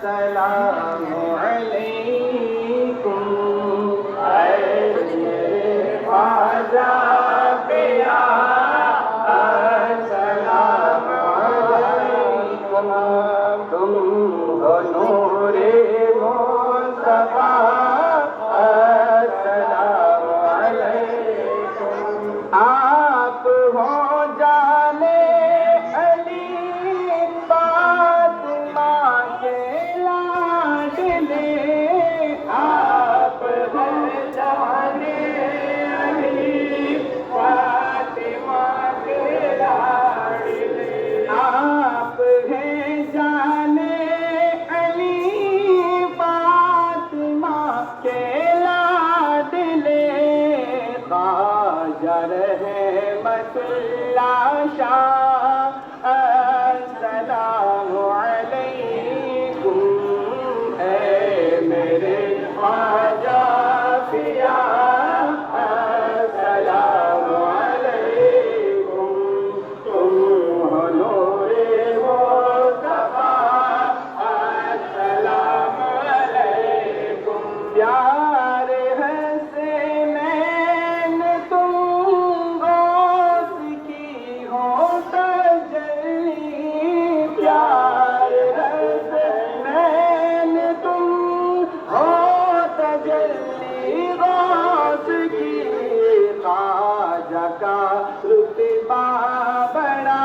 سلام علیکم اے میرے خواجہ پیا سلام علیکم تم ہو نور مصطفیٰ سلام علیکم آپ ہو جانے علی فاطمہ کے لاڈلے آپ ہو جانے علی فاطمہ کے لاڈلے آپ ہیں جانے علی فاطمہ کے لاڈلے خواجہ رحمت اللہ شاہ السلام علیکم اے میرے خواجہ پیا السلام علیکم تم ہو نور مصطفیٰ السلام علیکم پیار حسنین تم غوث کی ہو تجلی پیار حسنین تم ہو تجلی غوث کی خواجہ کا رتبہ بڑا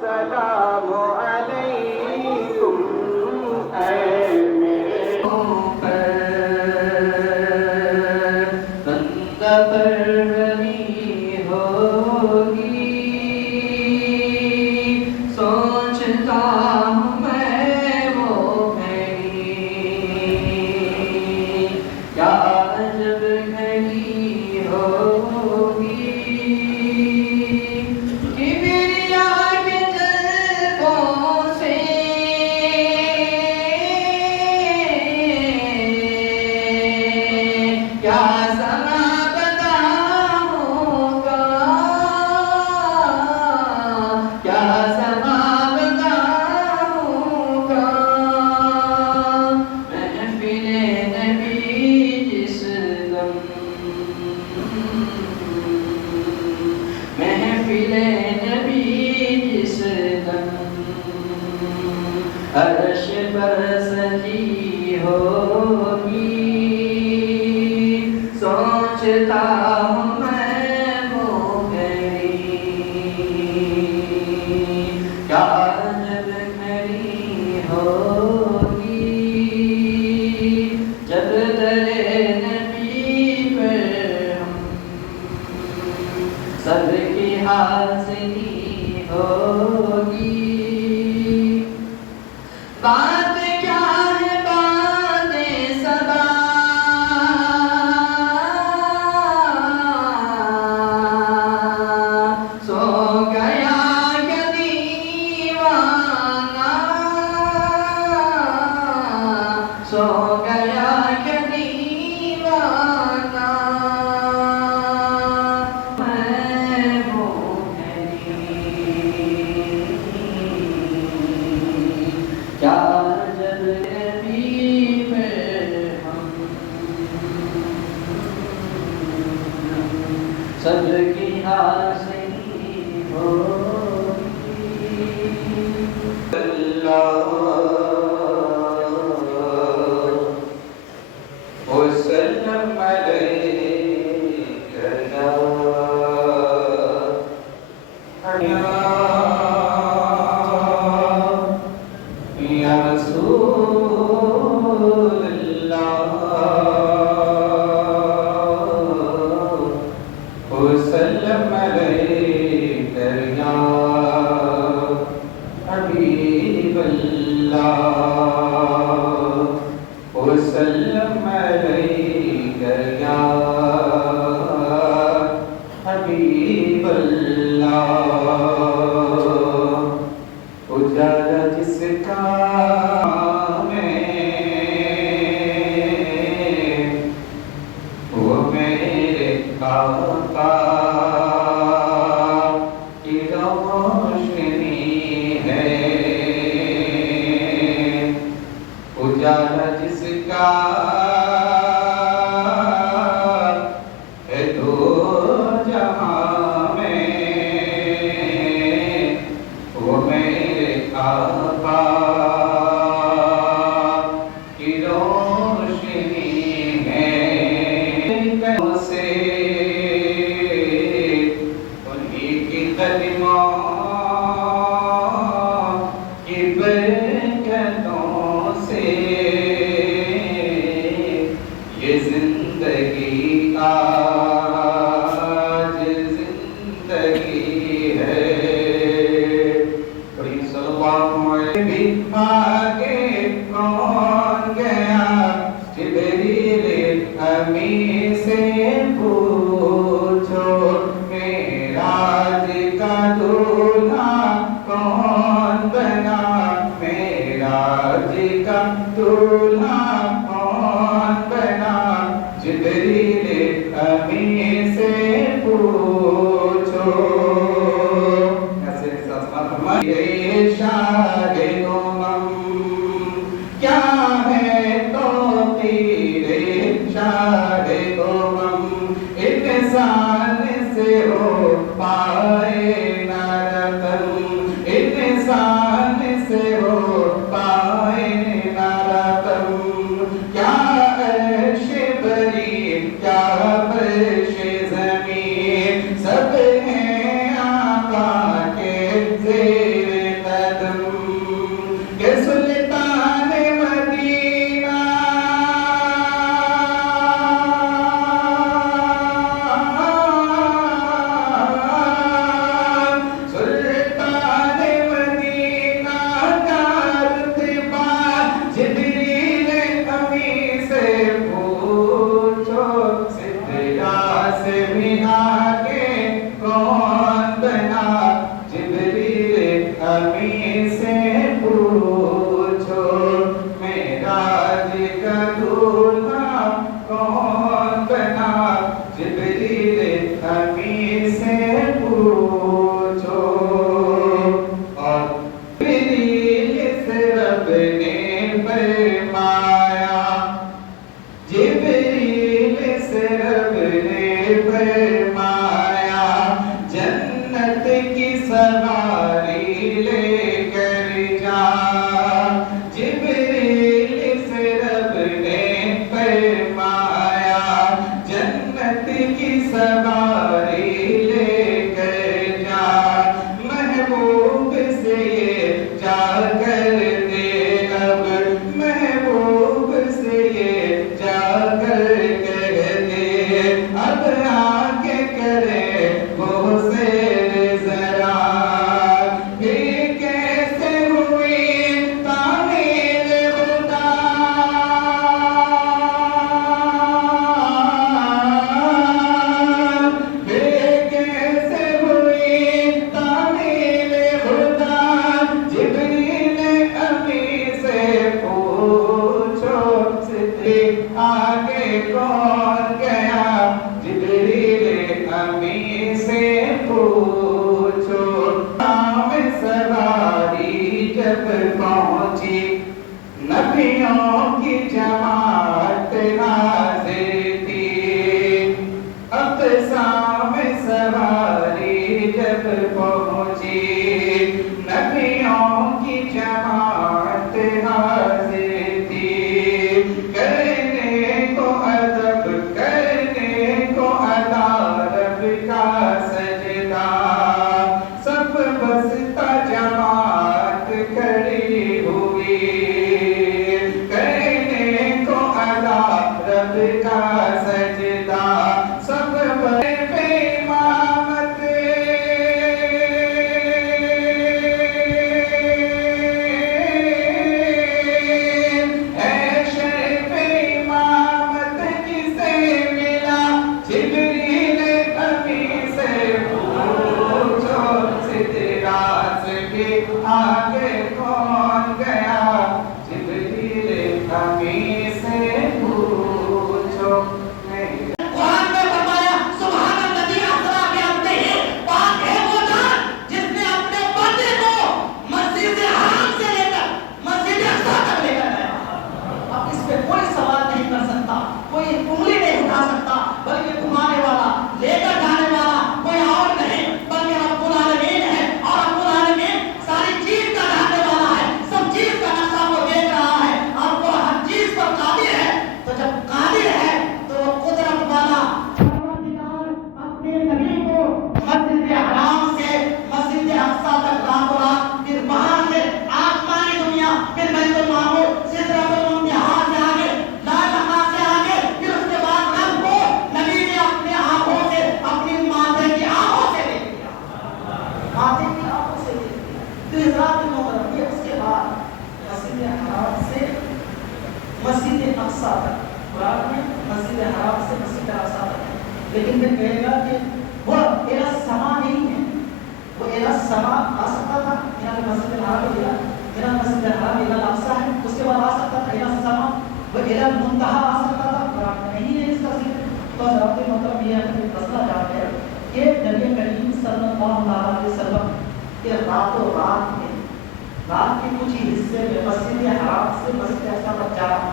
سلام علیکم اے میرے بندہ پروری ہوگی سوچتا ہوں میں وہ گھڑی کیا عجب گھڑی ہوگی کبریا کے جلووں سے کیا سما بتاؤں گا کیا سما بتاؤں گا محفل نبی جس دم محفل نبی جس دم عرش پر سجی ہوگی سوچتا ہوں میں وہ گھڑی کیا عجب گھڑی ہوگی جب در نبی پر ہم سب کی حاضری ہوگی بات کیا ہے بات صبا سو گیا کیا دیوانہ سو گیا کیا دیوانہ میں وہ گھڑی کلموں کی برکتوں سے یہ زندگی آج زندگی ہے. پڑھی صلی اللہ علیہ بھی آگے کون گیا جبریل امی سے پوچھو معراج کا دولہا کون بنا معراج کا دولہا کون بنا جبریل امی سے پوچھو. ایسے ساتھ فرمائے شاہ امم کیا ہے تو تیرے شاہ امم انسان سے ہو پائے نہ رقم انسان سے ہو پائے نہ رقم. کیا عرش بری کیا فرش زمین سب ہیں آقا کے زیر قدم کہ سلطان مدینہ سلطان مدینہ کا رتبہ جبریل امی سے پوچھو صدرا سے بھی آگے کون بنا جبریل امی سے پوچھو معراج کا دولہا کون بنا جبریل امی سے پوچھو. اور جبریل سے رب نے فرمایا جبریل سے رب نے فرمایا جنت کی سواری لے کر جا. جبریل سے رب نے فرمایا جنت کی سواری لے کر جا. محبوب سے یہ جا کر دے اب محبوب سے یہ جا کر کہہ دے اب آگے کرے وہ سیر ذرا پھر کیسے ہوئی تعمیر خدا پھر کیسے ہوئی تعمیر خدا. جبریل امی سے پوچھو صدیق آگے کون گیا جبریل امی سے پوچھو. نام سواری جب پہنچی نبیوں کی جماعت حاضر تھی. اقسام سواری جب پہنچی نبیوں کی جماعت حاضر تھی. کرنے کو ادب کرنے کو ادا رب کا سجدہ سب بستا جماعت کھڑی ہوئی. کرنے ماتم کی آنکھوں سے دیکھ لیا. تو حضرات محترم یہ اس کے بعد مسجد حرام سے مسجد اقصیٰ تک، قرآن میں مسجد حرام سے مسجد اقصیٰ تک ہے، لیکن میں کہے گا کہ وہ الی السما نہیں ہے، وہ الی السما آ سکتا تھا، یعنی مسجد الحرام میرا مسجد الحرام الی الاقصیٰ ہے، اس کے بعد آ سکتا تھا الی السما، وہ الی المنتہا آ سکتا تھا، قرآن میں نہیں ہے اس کا ذکر. تو حضرات محترم یہ ہمیں مسئلہ جان ہے کہ نبی کریم صلی اللہ علیہ وسلم کے راتوں رات میں رات کے کچھ ہی حصے میں مسجد حرام سے مسجد اقصیٰ تک جانا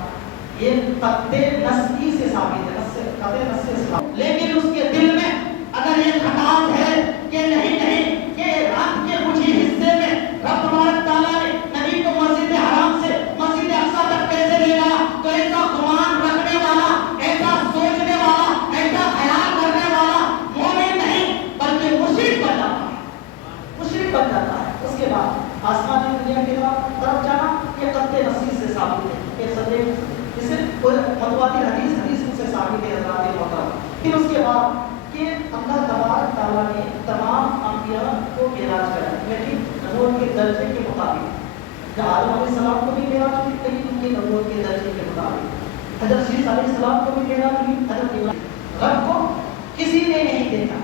یہ قطع نصی سے ثابت ہے، قطع نصی سے ثابت. لیکن اس کے دل میں اگر یہ خطاب ہے کہ نہیں کہ رات کے کچھ ہی حصے میں رب تبارک تعالیٰ نے نبی کو مسجد حرام سے مسجد اقصیٰ تک کیسے لے گیا، تو ایسا گمان رکھنے والا، ایسا سوچنے والا، ایسا خیال کرنے والا مومن نہیں بلکہ مشرک بن جاتا ہے، مشرک بن جاتا ہے. اس کے بعد آسمانی دنیا کی طرف جانا یہ قطع نصی سے ثابت ہے، یہ سب اسے متواتر حدیث سے ثابت ہے حضرات محترم. پھر اس کے بعد کہ اللہ تبارک تعالیٰ نے تمام انبیاء کو معراج کرایا، لیکن نبوت کے درجے کے مطابق. آدم علیہ السلام کو بھی معراج کی گئی ان کے نبوت کے درجے کے مطابق، حضرت شیخ علیہ السلام کو بھی معراج کی، حضرت رب کو کسی نے نہیں دیکھا.